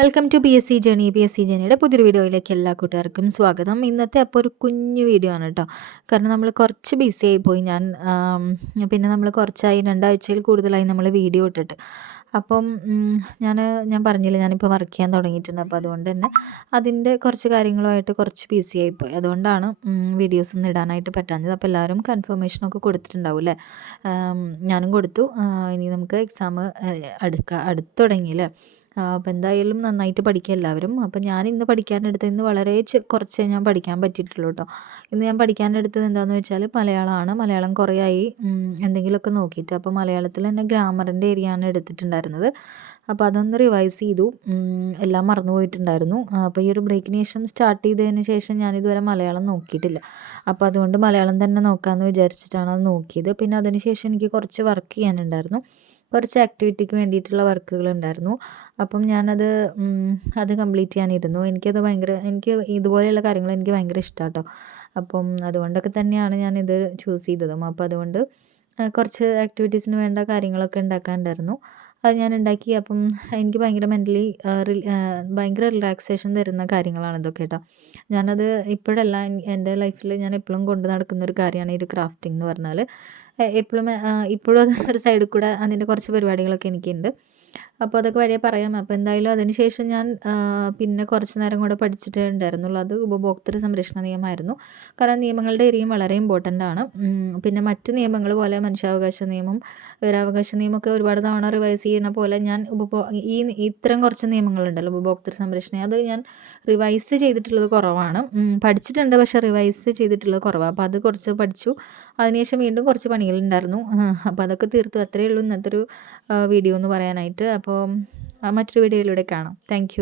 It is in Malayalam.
Welcome to P S C journey P S C ജേണിയുടെ പുതിയൊരു വീഡിയോയിലേക്ക് എല്ലാ കൂട്ടുകാർക്കും സ്വാഗതം. ഇന്നത്തെ അപ്പോൾ ഒരു കുഞ്ഞു വീഡിയോ ആണ് കേട്ടോ കാരണം നമ്മൾ കുറച്ച് ബിസി ആയിപ്പോയി ഞാൻ പിന്നെ നമ്മൾ കുറച്ചായി രണ്ടാഴ്ചയിൽ കൂടുതലായി നമ്മൾ വീഡിയോ ഇട്ടിട്ട്. അപ്പം ഞാൻ ഞാൻ പറഞ്ഞില്ല ഞാനിപ്പോൾ വർക്ക് ചെയ്യാൻ തുടങ്ങിയിട്ടുണ്ട്. അപ്പോൾ അതുകൊണ്ട് തന്നെ അതിന്റെ കുറച്ച് കാര്യങ്ങളുമായിട്ട് കുറച്ച് ബിസി ആയിപ്പോയി അതുകൊണ്ടാണ് വീഡിയോസ് ഒന്നും ഇടാനായിട്ട് പറ്റാഞ്ഞത്. അപ്പോൾ എല്ലാവരും കൺഫർമേഷനൊക്കെ കൊടുത്തിട്ടുണ്ടാവും അല്ലേ ഞാനും കൊടുത്തു. ഇനി നമുക്ക് എക്സാം അടുക്ക അടുത്ത് തുടങ്ങിയില്ലേ അപ്പോൾ എന്തായാലും നന്നായിട്ട് പഠിക്കുക എല്ലാവരും. അപ്പോൾ ഞാൻ ഇന്ന് പഠിക്കാനെടുത്ത് ഇന്ന് വളരെ കുറച്ച് ഞാൻ പഠിക്കാൻ പറ്റിയിട്ടുള്ളൂ കേട്ടോ ഇന്ന് ഞാൻ പഠിക്കാനെടുത്തത് എന്താണെന്ന് വെച്ചാൽ മലയാളമാണ്. മലയാളം കുറേ ആയി എന്തെങ്കിലുമൊക്കെ നോക്കിയിട്ട് അപ്പോൾ മലയാളത്തിൽ തന്നെ ഗ്രാമറിന്റെ ഏരിയയാണ് എടുത്തിട്ടുണ്ടായിരുന്നത്. അപ്പോൾ അതൊന്ന് റിവൈസ് ചെയ്തു. എല്ലാം മറന്നു പോയിട്ടുണ്ടായിരുന്നു. അപ്പോൾ ഈ ഒരു ബ്രേക്കിന് ശേഷം സ്റ്റാർട്ട് ചെയ്തതിന് ശേഷം ഞാനിതുവരെ മലയാളം നോക്കിയിട്ടില്ല. അപ്പോൾ അതുകൊണ്ട് മലയാളം തന്നെ നോക്കാമെന്ന് വിചാരിച്ചിട്ടാണ് അത് നോക്കിയത്. പിന്നെ അതിന് ശേഷം എനിക്ക് കുറച്ച് വർക്ക് ചെയ്യാനുണ്ടായിരുന്നു. കുറച്ച് ആക്ടിവിറ്റിക്ക് വേണ്ടിയിട്ടുള്ള വർക്കുകൾ ഉണ്ടായിരുന്നു അപ്പം ഞാനത് അത് കംപ്ലീറ്റ് ചെയ്യാനിരുന്നു. എനിക്കത് ഭയങ്കര എനിക്ക് ഇതുപോലെയുള്ള കാര്യങ്ങൾ എനിക്ക് ഭയങ്കര ഇഷ്ടമാണ് കേട്ടോ അപ്പം അതുകൊണ്ടൊക്കെ തന്നെയാണ് ഞാനിത് ചൂസ് ചെയ്തതും. അപ്പോൾ അതുകൊണ്ട് കുറച്ച് ആക്ടിവിറ്റീസിന് വേണ്ട കാര്യങ്ങളൊക്കെ ഉണ്ടാക്കാനുണ്ടായിരുന്നു. അത് ഞാൻ ഉണ്ടാക്കി. അപ്പം എനിക്ക് ഭയങ്കര മെന്റലി ഭയങ്കര റിലാക്സേഷൻ തരുന്ന കാര്യങ്ങളാണ് ഇതൊക്കെ കേട്ടോ. ഞാനത് ഇപ്പോഴല്ല എന്റെ ലൈഫിൽ ഞാൻ എപ്പോഴും കൊണ്ട് നടക്കുന്ന ഒരു കാര്യമാണ് ഈ ഒരു ക്രാഫ്റ്റിംഗ് എന്ന് പറഞ്ഞാൽ എപ്പോഴും ഇപ്പോഴും ഒരു സൈഡിൽ കൂടെ അതിന്റെ കുറച്ച് പരിപാടികളൊക്കെ എനിക്കുണ്ട്. അപ്പോൾ അതൊക്കെ വഴിയെ പറയാം. അപ്പോൾ എന്തായാലും അതിനുശേഷം ഞാൻ പിന്നെ കുറച്ച് നേരം കൂടെ പഠിച്ചിട്ടേ ഉണ്ടായിരുന്നുള്ളൂ. അത് ഉപഭോക്തൃ സംരക്ഷണ നിയമമായിരുന്നു. കാരണം നിയമങ്ങളുടെ ഏരിയയും വളരെ ഇമ്പോർട്ടന്റ് ആണ്. പിന്നെ മറ്റ് നിയമങ്ങൾ പോലെ മനുഷ്യാവകാശ നിയമം വിവരാവകാശ നിയമമൊക്കെ ഒരുപാട് തവണ റിവൈസ് ചെയ്യുന്ന പോലെ ഞാൻ ഉപഭോ ഈ ഇത്തരം കുറച്ച് നിയമങ്ങളുണ്ടല്ലോ ഉപഭോക്തൃ സംരക്ഷണ. അത് ഞാൻ റിവൈസ് ചെയ്തിട്ടുള്ളത് കുറവാണ്. പഠിച്ചിട്ടുണ്ട് പക്ഷേ റിവൈസ് ചെയ്തിട്ടുള്ളത് കുറവാണ് അപ്പോൾ അത് കുറച്ച് പഠിച്ചു. അതിനുശേഷം വീണ്ടും കുറച്ച് പണികളുണ്ടായിരുന്നു അപ്പോൾ അതൊക്കെ തീർത്തു. അത്രയേ ഉള്ളൂ ഇന്നത്തെ ഒരു വീഡിയോ എന്ന് പറയാനായിട്ട്. അപ്പോൾ മറ്റൊരു വീഡിയോയിലൂടെ കാണാം. താങ്ക്